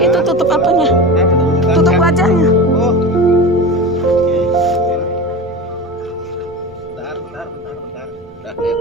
itu tutup apanya? Tutup wajahnya. Oh. Bentar. Udah, ayo.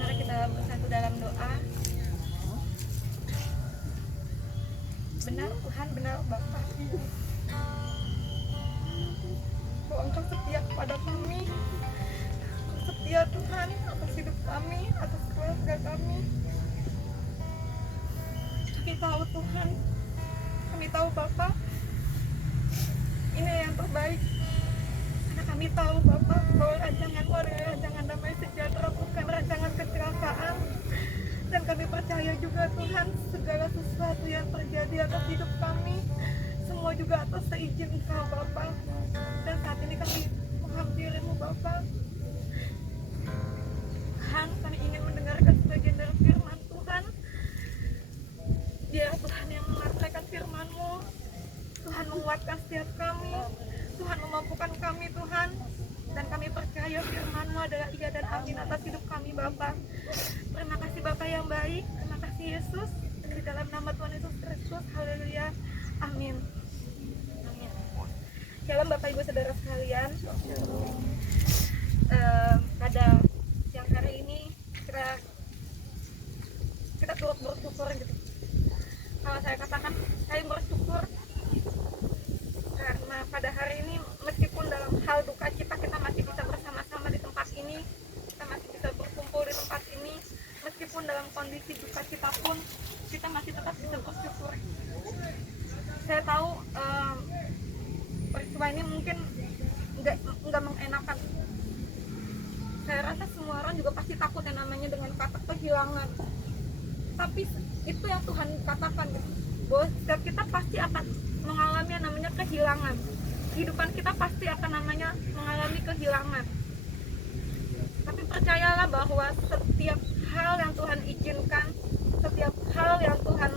Mari kita bersatu dalam doa. Benar Tuhan, benar Bapa, bahwa Engkau setia kepada kami. Engkau setia Tuhan atas hidup kami, atas keluarga kami. Kami tahu Tuhan, kami tahu Bapa, ini yang terbaik. Karena kami tahu Bapa bahwa rancangan-Mu adalah rancangan damai sejahtera, bukan rancangan kecelakaan. Dan kami percaya juga Tuhan, segala sesuatu yang terjadi atas hidup kami, semua juga atas seizin Engkau Bapa. Dan saat ini kami menghampiri-Mu Bapa. Tuhan, kami ingin mendengarkan sebagian dari firman Tuhan. Biar Tuhan yang mengatakan firman-Mu, Tuhan menguatkan setiap kami, Tuhan memampukan kami Tuhan. Dan kami percaya firman-Mu adalah iya dan amin atas hidup kami Bapa. Terima kasih Bapa yang baik, terima kasih Yesus. Di dalam nama Tuhan Yesus Kristus, haleluya, amin. Amin. Shalom Bapak Ibu Saudara sekalian. Pada siang hari ini kita turut bersyukur gitu. Kalau saya katakan saya bersyukur karena pada hari ini meskipun dalam hal duka cita kita masih bisa bersama-sama di tempat ini, kita masih bisa berkumpul di tempat ini, meskipun dalam kondisi duka cita pun kita masih tetap bisa bersyukur. Saya tahu peristiwa ini mungkin nggak mengenakan. Saya rasa semua orang juga pasti takut yang namanya dengan kata kehilangan. Tapi itu yang Tuhan katakan gitu, bahwa setiap kita pasti akan mengalami yang namanya kehilangan. Kehidupan kita pasti akan namanya mengalami kehilangan. Tapi percayalah bahwa setiap hal yang Tuhan izinkan, setiap hal yang Tuhan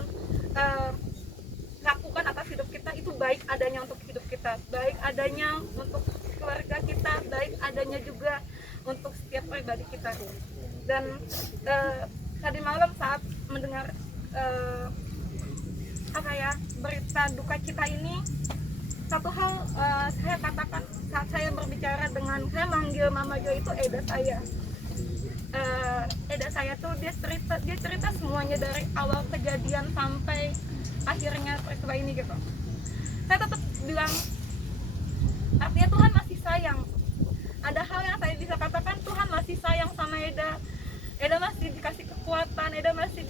lakukan atas hidup kita itu baik adanya untuk hidup kita, baik adanya untuk keluarga kita, baik adanya juga untuk setiap pribadi kita. Dan tadi malam saat mendengar berita duka cita ini, satu hal saya katakan saat saya berbicara dengan, saya manggil Mama Jo itu Eda saya. Eda saya tuh dia cerita semuanya dari awal kejadian sampai akhirnya peristiwa ini gitu. Saya tetap bilang artinya Tuhan masih sayang. Ada hal yang saya bisa katakan, Tuhan masih sayang sama Eda. Eda masih dikasih kekuatan, Eda masih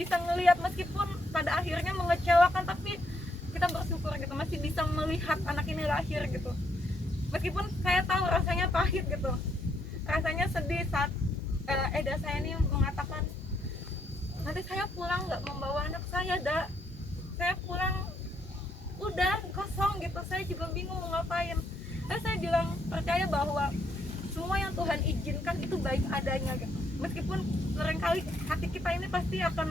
bisa ngelihat meskipun pada akhirnya mengecewakan, tapi kita bersyukur gitu, masih bisa melihat anak ini lahir gitu. Meskipun saya tahu rasanya pahit gitu, rasanya sedih saat Eda saya ini mengatakan, nanti saya pulang nggak membawa anak saya, saya pulang udah kosong gitu, saya juga bingung mau ngapain. Tapi saya bilang percaya bahwa semua yang Tuhan izinkan itu baik adanya gitu. Meskipun seringkali hati kita ini pasti akan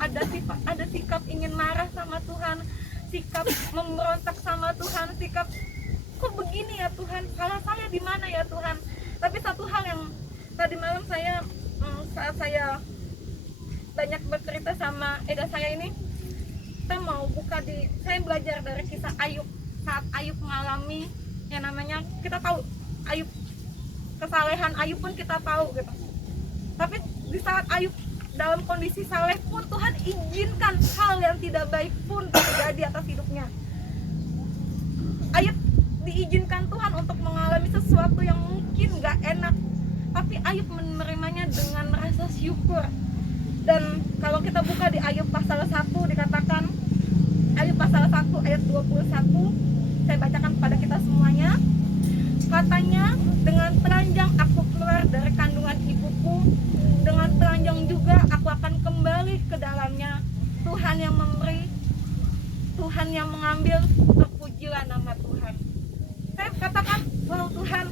ada sikap ingin marah sama Tuhan, sikap memberontak sama Tuhan, sikap kok begini ya Tuhan, salah saya di mana ya Tuhan. Tapi satu hal yang tadi malam saat saya banyak bercerita sama Eda saya ini, kita mau saya belajar dari kisah Ayub. Saat Ayub mengalami yang namanya, kita tahu Ayub, kesalehan Ayub pun kita tahu gitu. Tapi di saat Ayub dalam kondisi saleh pun Tuhan izinkan hal yang tidak baik pun terjadi atas hidupnya. Ayub diizinkan Tuhan untuk mengalami sesuatu yang mungkin gak enak, tapi Ayub menerimanya dengan rasa syukur. Dan kalau kita buka di Ayub pasal 1 dikatakan, Ayub pasal 1 ayat 21, saya bacakan kepada kita semuanya. Katanya, dengan telanjang aku keluar dari kandungan ibuku, dengan telanjang juga aku akan kembali ke dalamnya. Tuhan yang memberi, Tuhan yang mengambil, terpujilah nama Tuhan. Saya katakan, wow Tuhan,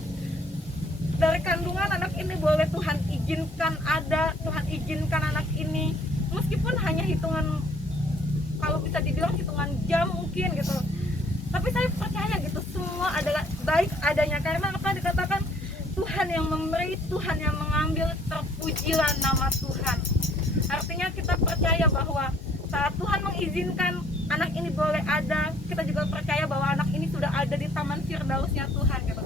dari kandungan anak ini boleh Tuhan izinkan ada, Tuhan izinkan anak ini, meskipun hanya hitungan, kalau bisa dibilang hitungan jam mungkin gitu, tapi saya percaya gitu, semua adalah baik adanya, karena apa dikatakan, Tuhan yang memberi, Tuhan yang mengambil, terpujilah nama Tuhan. Artinya kita percaya bahwa saat Tuhan mengizinkan anak ini boleh ada, kita juga percaya bahwa anak ini sudah ada di taman Firdausnya Tuhan gitu.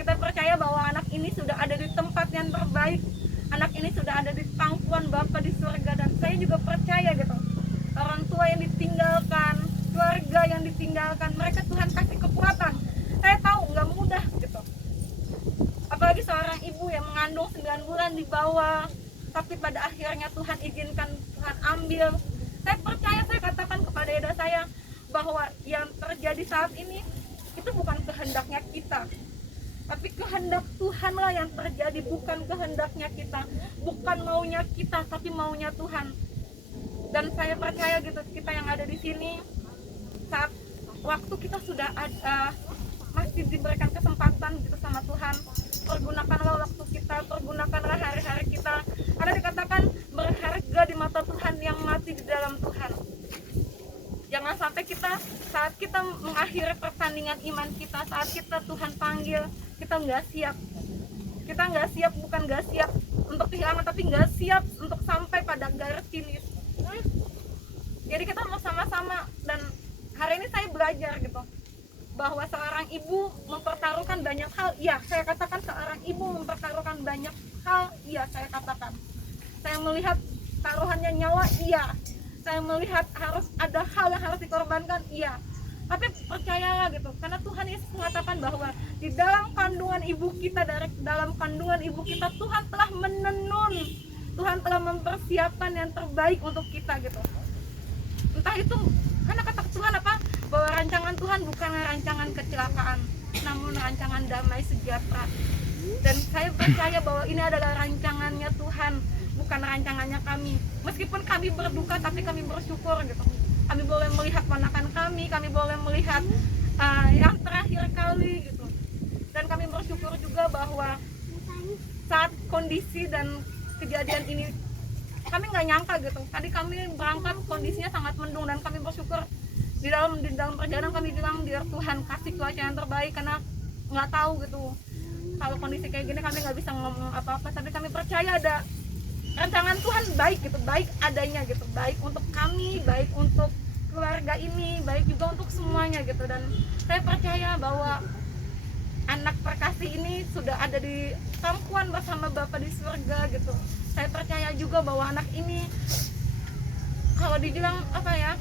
Kita percaya bahwa anak ini sudah ada di tempat yang terbaik, anak ini sudah ada di pangkuan Bapa di surga. Dan saya juga percaya gitu, orang tua yang ditinggalkan, keluarga yang ditinggalkan, mereka Tuhan kasih kekuatan. Saya tahu nggak mudah gitu, apalagi seorang ibu yang mengandung 9 bulan di bawah, tapi pada akhirnya Tuhan izinkan, Tuhan ambil. Saya percaya, saya katakan kepada Eda saya bahwa yang terjadi saat ini itu bukan kehendaknya kita, tapi kehendak Tuhanlah yang terjadi, bukan kehendaknya kita, bukan maunya kita, tapi maunya Tuhan. Dan saya percaya gitu, kita yang ada di sini, saat waktu kita sudah ada, masih diberikan kesempatan gitu sama Tuhan, pergunakanlah waktu kita, pergunakanlah hari-hari kita, karena dikatakan berharga di mata Tuhan yang mati di dalam Tuhan. Jangan sampai kita, saat kita mengakhiri pertandingan iman kita, saat kita Tuhan panggil, kita nggak siap. Kita nggak siap, bukan nggak siap untuk kehilangan, tapi nggak siap untuk sampai pada garis finish. Jadi kita mau sama-sama, dan hari ini saya belajar gitu, bahwa seorang ibu mempertaruhkan banyak hal. Iya, saya katakan seorang ibu mempertaruhkan banyak hal. Iya, saya katakan. Saya melihat taruhannya nyawa. Iya. Saya melihat harus ada hal yang harus dikorbankan. Iya. Tapi percayalah gitu, karena Tuhan Yesus mengatakan bahwa di dalam kandungan ibu kita, dari dalam kandungan ibu kita, Tuhan telah menenun, Tuhan telah mempersiapkan yang terbaik untuk kita gitu. Entah itu, karena kata Tuhan apa? Bahwa rancangan Tuhan bukan rancangan kecelakaan, namun rancangan damai sejahtera. Dan saya percaya bahwa ini adalah rancangannya Tuhan, bukan rancangannya kami. Meskipun kami berduka, tapi kami bersyukur gitu. Kami boleh melihat ponakan kami boleh melihat yang terakhir kali gitu. Dan kami bersyukur juga bahwa saat kondisi dan kejadian ini, kami nggak nyangka gitu. Tadi kami berangkat kondisinya sangat mendung, dan kami bersyukur di dalam perjalanan kami bilang, biar Tuhan kasih cuaca yang terbaik, karena nggak tahu gitu, kalau kondisi kayak gini kami nggak bisa ngomong apa-apa. Tapi kami percaya ada rancangan Tuhan baik gitu, baik adanya gitu, baik untuk kami, baik untuk keluarga ini, baik juga untuk semuanya gitu. Dan saya percaya bahwa anak Perkasih ini sudah ada di pangkuan bersama Bapa di surga gitu. Saya percaya juga bahwa anak ini, kalau dibilang apa ya,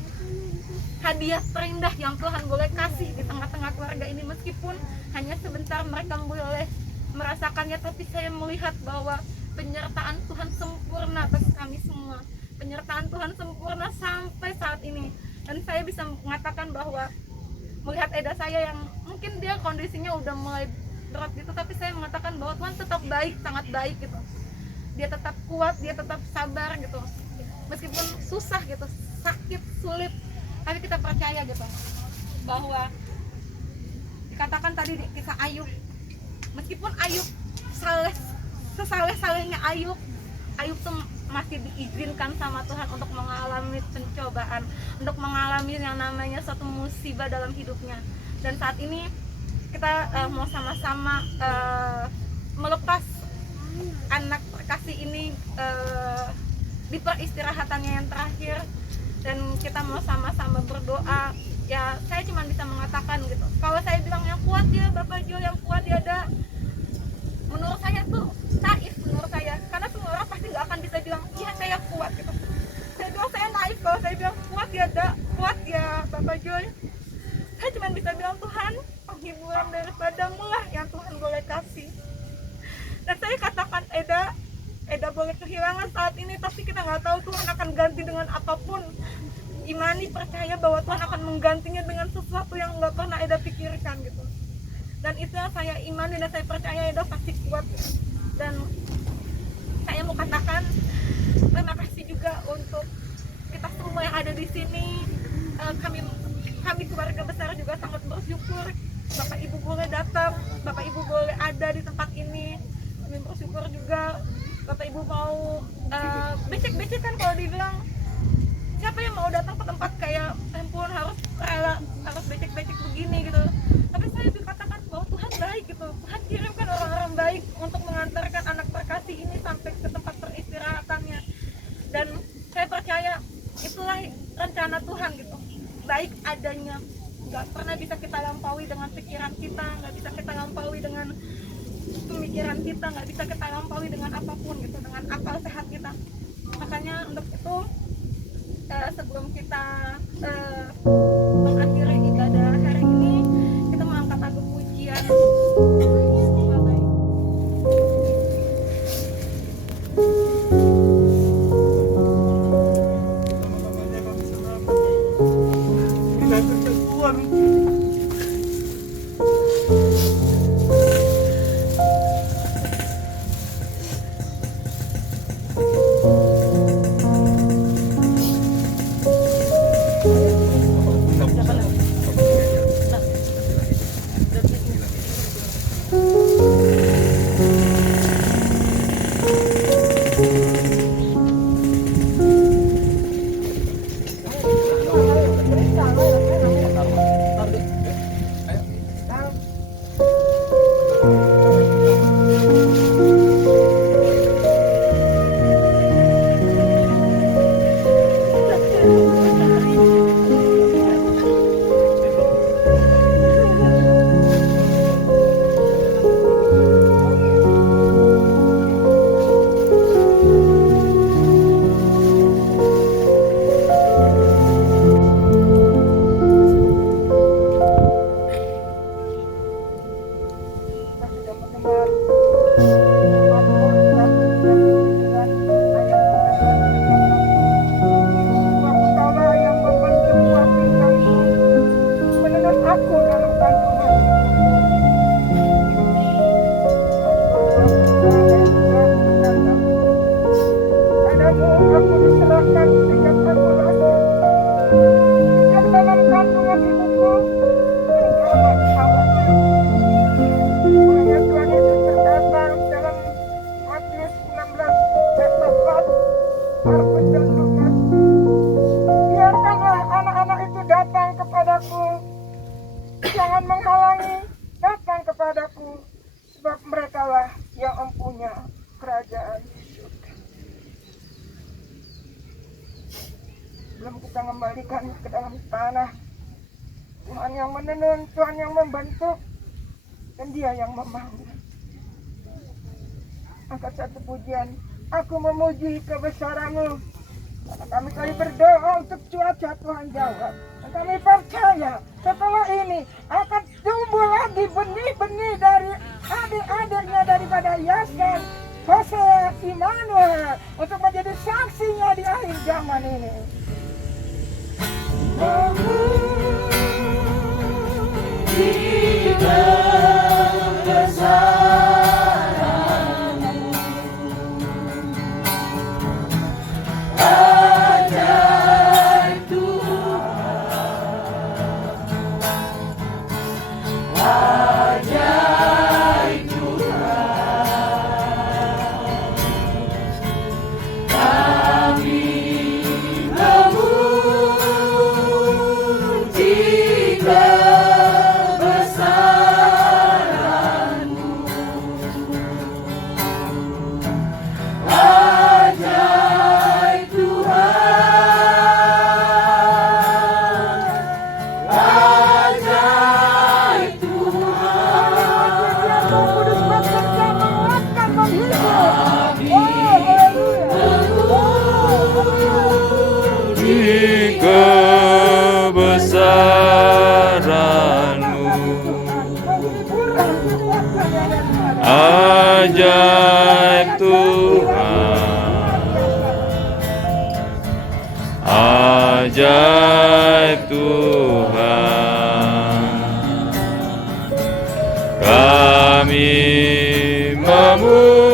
hadiah terindah yang Tuhan boleh kasih di tengah-tengah keluarga ini. Meskipun hanya sebentar mereka boleh merasakannya, tapi saya melihat bahwa penyertaan Tuhan sempurna bagi kami semua. Penyertaan Tuhan sempurna sampai saat ini. Dan saya bisa mengatakan bahwa melihat Eda saya yang mungkin dia kondisinya udah mulai drop gitu, tapi saya mengatakan bahwa Tuhan tetap baik, sangat baik gitu. Dia tetap kuat, dia tetap sabar gitu. Meskipun susah gitu, sakit, sulit, tapi kita percaya gitu bahwa dikatakan tadi di kisah Ayub, meskipun Ayub sesaleh-salehnya Ayub tuh masih diizinkan sama Tuhan untuk mengalami pencobaan, untuk mengalami yang namanya suatu musibah dalam hidupnya. Dan saat ini kita mau sama-sama melepas anak Perkasih ini di peristirahatannya yang terakhir, dan kita mau sama-sama berdoa. Ya saya cuma bisa mengatakan gitu, kalau saya bilang yang kuat ya Bapak Jo, yang kuat ya ada, menurut saya tuh naif, menurut saya, karena semua orang pasti nggak akan bisa bilang iya saya kuat gitu. Saya bilang saya naif kalau saya bilang kuat ya ada, kuat ya Bapak Jo. Saya cuma bisa bilang Tuhan, penghiburan daripadamu lah yang Tuhan boleh kasih. Dan saya katakan Eda boleh kehilangan saat ini, tapi kita nggak tahu Tuhan akan ganti dengan apapun. imani, percaya bahwa Tuhan akan menggantinya dengan sesuatu yang nggak pernah Eda pikirkan gitu. Dan itu yang saya imani dan saya percaya Eda pasti kuat. Dan saya mau katakan terima kasih juga untuk kita semua yang ada di sini. Kami keluarga besar juga sangat bersyukur Bapak Ibu boleh datang, Bapak Ibu boleh ada di tempat ini. Kami bersyukur juga Bapak Ibu mau becek-becek kan, kalau dibilang siapa yang mau datang ke tempat kayak ampun harus rela, harus becek-becek begini gitu. Tapi saya dikatakan bahwa Tuhan baik gitu. Tuhan kirimkan orang-orang baik untuk mengantarkan anak terkasih ini sampai ke tempat peristirahatannya. Dan saya percaya itulah rencana Tuhan gitu. Baik adanya, nggak pernah bisa kita lampaui dengan pikiran kita, nggak bisa kita lampaui dengan pemikiran kita, nggak bisa kita lampaui dengan apapun gitu, dengan akal sehat kita. Makanya untuk itu sebelum kita mengakhiri ibadah hari ini, kita mengangkat lagu pujian. Biarkanlah anak-anak itu datang kepadaku, jangan menghalangi, datang kepadaku, sebab merekalah yang mempunyai kerajaan surga. Belum kita kembalikan ke dalam tanah, Tuhan yang menenun, Tuhan yang membentuk, dan Dia yang memanggil. Angkat satu pujian, aku memuji kebesaran-Mu. Karena kami berdoa untuk cuaca, Tuhan jawab. Dan kami percaya setelah ini akan tumbuh lagi benih-benih dari adik-adiknya daripada Yaskan, Hosea, Immanuel untuk menjadi saksinya di akhir zaman ini. Ajaib Tuhan, ajaib Kami memuji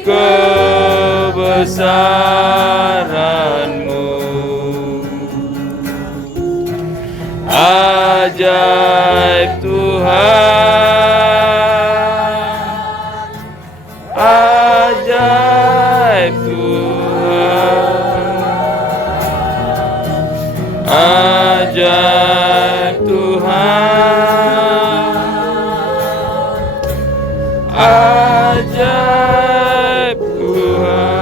kebesaran-Mu. Ajaib Tuhan, ajaib Tuhan, ajaib Tuhan, ajaib Tuhan.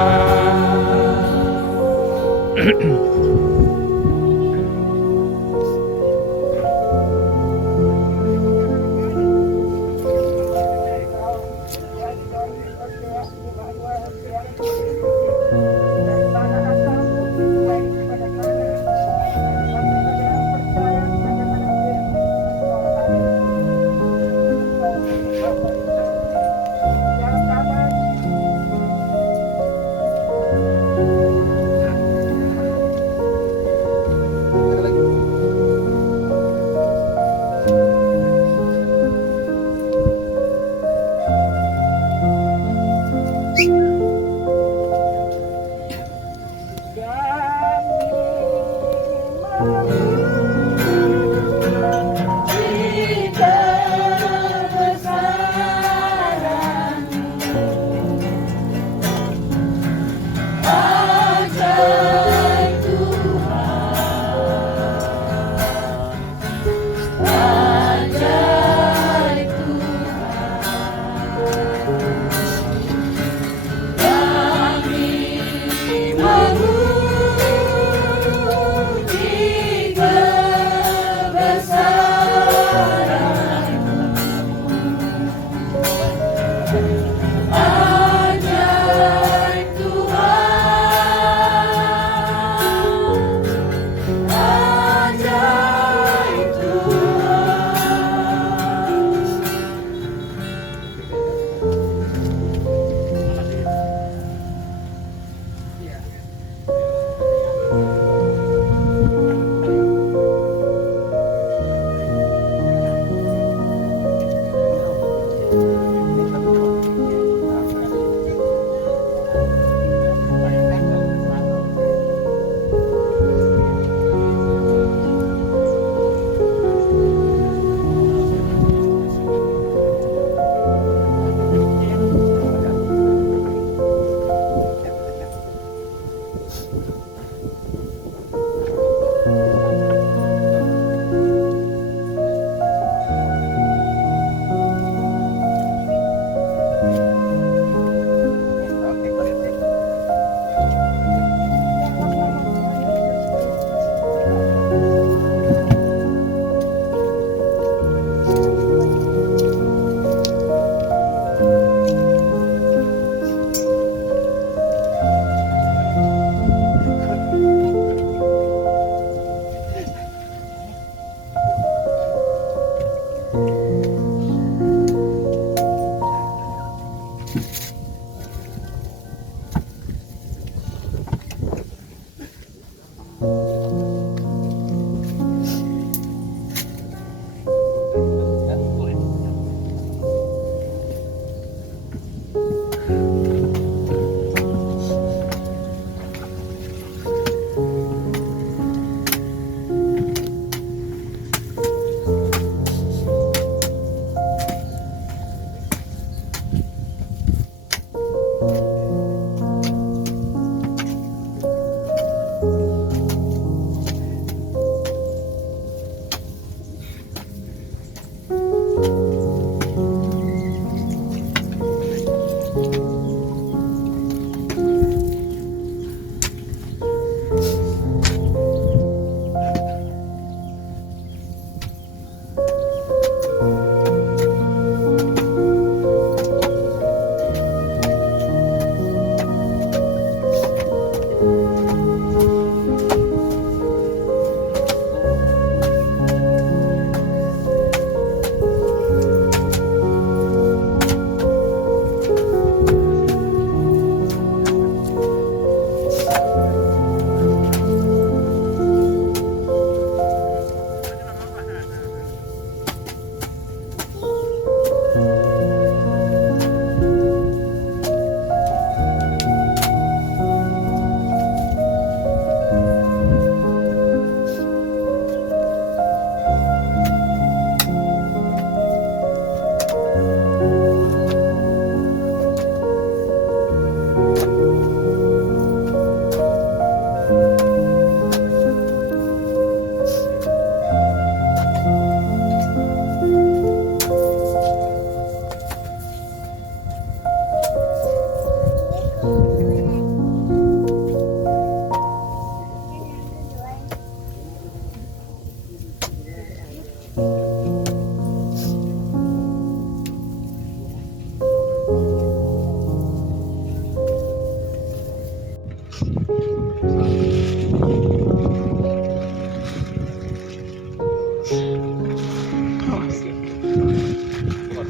Bukan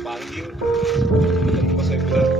panggil. Dan pas saya bilang